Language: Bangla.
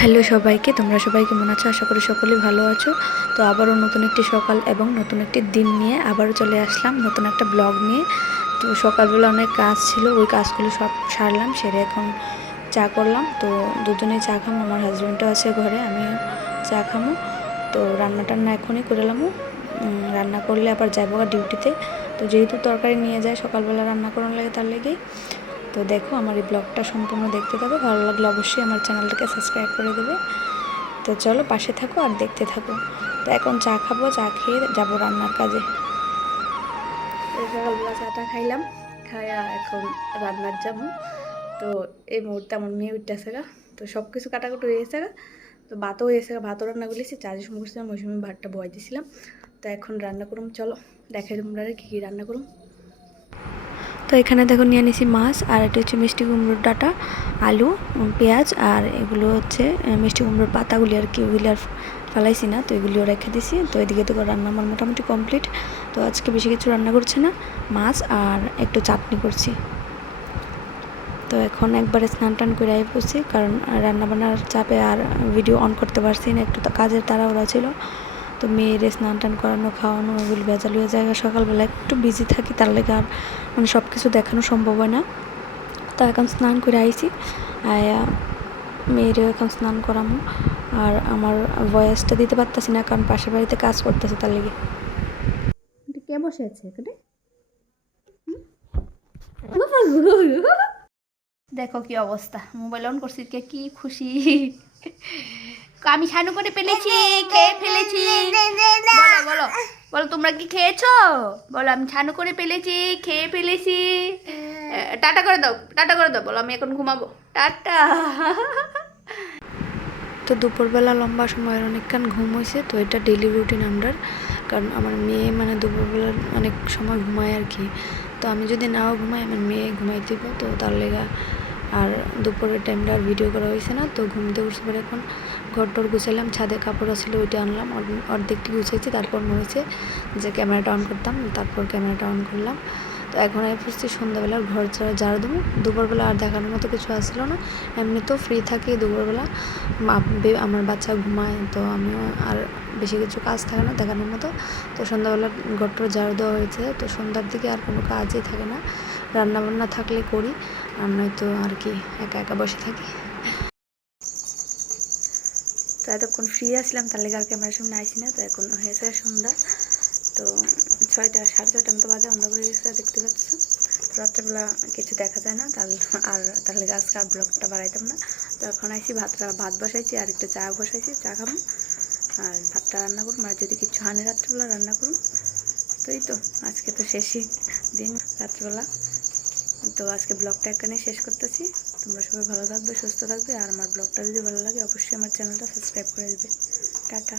হ্যালো সবাইকে, তোমরা সবাই কেমন আছো? আশা করি সকলেই ভালো আছো। তো আবারও নতুন একটি সকাল এবং নতুন একটি দিন নিয়ে আবারও চলে আসলাম নতুন একটা ব্লগ নিয়ে। তো সকালবেলা অনেক কাজ ছিল, ওই কাজগুলো সব সারলাম, সেরে এখন চা করলাম। তো দুজনেই চা খামো, আমার হাজব্যান্ডও আছে ঘরে, আমিও চা খামো। তো রান্না টান্না এখনই করলাম, রান্না করলে আবার যাবো ডিউটিতে। তো যেহেতু তরকারি নিয়ে যায় সকালবেলা রান্না করার লাগে, তার লেগেই। তো দেখো আমার এই ব্লগটা সম্পূর্ণ দেখতে থাকো, ভালো লাগলে অবশ্যই আমার চ্যানেলটাকে সাবস্ক্রাইব করে দেবে। তো চলো পাশে থাকো আর দেখতে থাকো। তো এখন চা খাবো, চা খেয়ে যাবো রান্নার কাজে। সকালবেলা চাটা খাইলাম, খাইয়া এখন রান্নার যাবো। তো এই মুহূর্তে আমার মেয়ে উঠতেছে গা, তো সব কিছু কাটাকুটি হয়ে গেছে গা। তো ভাতও হয়েছে গা, ভাতও রান্না করেছি, চার্জের সময় করছিলাম, ওই সময় ভাতটা বয় দিয়েছিলাম। তো এখন রান্না করুম, চলো দেখাই তোমরা কী কী রান্না করুম। তো এখানে দেখো নিয়ে নিছি মাছ, আর এটা হচ্ছে মিষ্টি কুমড়োর ডাঁটা, আলু, পেঁয়াজ, আর এগুলো হচ্ছে মিষ্টি কুমড়োর পাতাগুলি আর কি, ওইগুলি আর ফালাইছি না, তো এগুলিও রেখে দিছি। তো এদিকে তো রান্না আমার মোটামুটি কমপ্লিট। তো আজকে বেশি কিছু রান্না করছে না, মাছ আর একটু চাটনি করছি। তো এখন একবারে স্নান টান করে আই পড়ছি, কারণ রান্নাবান্নার চাপে আর ভিডিও অন করতে পারছি না, একটু কাজের তাড়াহুড়া ছিল। তো মেয়ের স্নান টান করানো, খাওয়ানো, এগুলো ভেজালিও জায়গা, সকালবেলা একটু বিজি থাকি, তার লেগে আর মানে সব কিছু দেখানো সম্ভব হয় না। তো এখন স্নান করে আইছি, আয়া মেয়েরও এখন স্নান করামো। আর আমার ভয়েসটা দিতে পারতেছি না, কারণ পাশের বাড়িতে কাজ করতেছে, তার লেগে। কে বসে আছে এখানে? দেখো কি অবস্থা, মোবাইল অন করছি, কে কি খুশি। আমি ছানু করে ফেলেছি, খেয়ে ফেলেছি। বলো বলো বলো, তোমরা কি খেয়েছো? বলো আমি ছানু করে ফেলেছি, খেয়ে ফেলেছি। টাটা করে দাও, টাটা করে দাও, বলো আমি এখন ঘুমাবো, টাটা। তো দুপুরবেলা লম্বা সময়ের অনেকক্ষণ ঘুম হয়েছে, তো এটা ডেইলি রুটিন আমরার। কারণ আমার মেয়ে মানে দুপুরবেলা অনেক সময় ঘুমায় আর কি। তো আমি যদি নাও ঘুমাই, আমার মেয়ে ঘুমাই দিব, তো তার লেগা আর দুপুরের টাইমটা আর ভিডিও করা হয়েছে না। তো ঘুমতে উঠতে পারে এখন ঘর টর গুছাইলাম, ছাদে কাপড় ছিল ওইটা আনলাম, অর্ধেকটি গুছাইছি, তারপর মনে হয়েছে যে ক্যামেরাটা অন করতাম, তারপর ক্যামেরাটা অন করলাম। তো এখন আমি পড়ছি সন্ধ্যাবেলার ঘর ঝাড় দেবো। দুপুরবেলা আর দেখানোর মতো কিছু আসলো না, এমনিতেও ফ্রি থাকি দুপুরবেলা, আমার বাচ্চা ঘুমায়, তো আমিও আর বেশি কিছু কাজ থাকে না দেখানোর মতো। তো সন্ধ্যাবেলা ঘরটা ঝাড় দেওয়া হয়েছে, তো সন্ধ্যার দিকে আর কোনো কাজই থাকে না, রান্নাবান্না থাকলে করি, আর নয়তো আর কি একা একা বসে থাকি। তো এতক্ষণ ফ্রি আসলাম, তার লেগে আর ক্যামেরার সামনে আসি না। তো এখন হয়েছে সন্ধ্যা, তো 6টা 6:30 মতো বাজে, অন্ধকার হয়ে গেছে দেখতে পাচ্ছ। তো রাত্রেবেলা কিছু দেখা যায় না, তার লেগে আজকে আর ব্লগটা বাড়াইতাম না। তো এখন আসি ভাত বসাইছি, আর একটু চা বসাইছি, চা খাবো আর ভাতটা রান্না করুন, আর যদি কিছু হানে রাত্রেবেলা রান্না করুন। তো এই তো আজকে তো শেষই দিন রাত্রেবেলা। তো আজকে ব্লগটা এখানে শেষ করতেছি। তোমরা সবাই ভালো থাকবে, সুস্থ থাকবে, আর আমার ব্লগটা যদি ভালো লাগে অবশ্যই আমার চ্যানেলটা সাবস্ক্রাইব করে দেবে। টাটা।